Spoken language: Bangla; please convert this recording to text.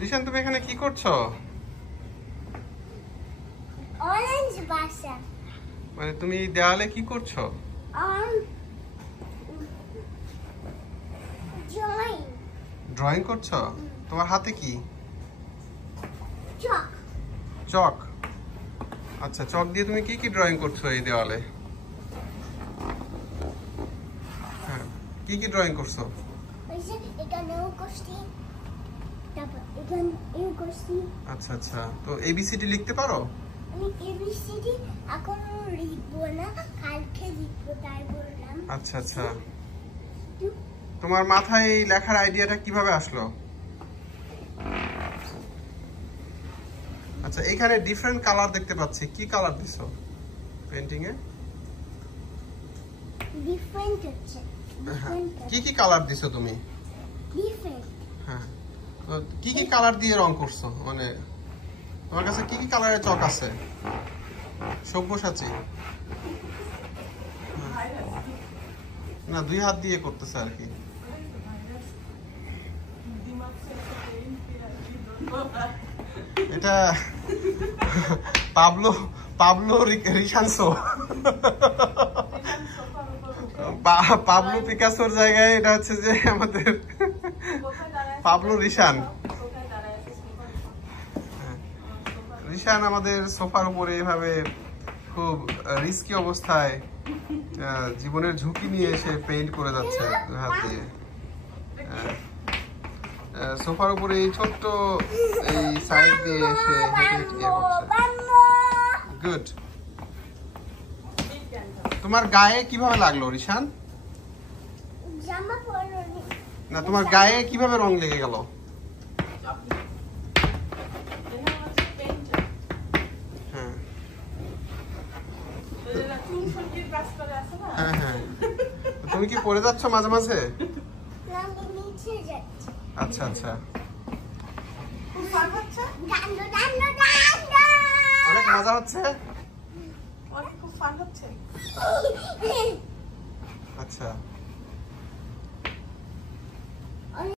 রিশান, তুমি এখানে কি করছো? অরেঞ্জ বাসা। মানে তুমি দেওয়ালে কি করছো? ড্রয়িং। ড্রয়িং করছো? তোমার হাতে কি? চক। চক। আচ্ছা, চক দিয়ে তুমি কি কি ড্রয়িং করছো এই দেওয়ালে? হ্যাঁ, কি কি ড্রয়িং করছো? এখানেও করছি, তারপর এখানেও করছি। আচ্ছা আচ্ছা, তো এবিসিডি লিখতে পারো? আমি এবিসিডি এখন লিখবো না, কালকে লিখবো, তাই বললাম। আচ্ছা আচ্ছা, তোমার মাথায় এই লেখার আইডিয়াটা কিভাবে আসলো? আচ্ছা, এখানে ডিফারেন্ট কালার দেখতে পাচ্ছি, কি কালার দিছো পেইন্টিং এ? ডিফারেন্ট হচ্ছে। কি কি কালার দিছো তুমি? ডিফারেন্ট। হ্যাঁ, তো কি কি কালার দিয়ে রং করছো? মানে তোমার কাছে কি কি কালারের চক আছে? সব্যসাচী না, 2 হাত দিয়ে করতেছে আর কি। এটা পাবলো পাবলো রিশানসো, পাবলো পিকাসোর জায়গায় এটা হচ্ছে যে আমাদের পাবলো রিশান। রিশান আমাদের সোফার উপরে এভাবে খুব রিস্কি অবস্থায় জীবনের ঝুঁকি নিয়ে এসে পেইন্ট করে যাচ্ছে হাত দিয়ে। সোফার উপরে এই ছোট্ট এই সাইড দিয়ে এসে গুড। তোমার গায়ে কিভাবে লাগলো রিশান? জামা পরনি না, তোমার গায়ে কিভাবে রং লেগে গেল? হ্যাঁ হ্যাঁ হ্যাঁ, তুমি কি পড়ে যাচ্ছ মাঝে মাঝে? আমি নিচে যাচ্ছি। আচ্ছা আচ্ছা, খুব ফান হচ্ছে, ডান্ডো ডান্ডো ডান্ডো, অনেক মজা হচ্ছে, অনেক খুব ফান হচ্ছে। আচ্ছা।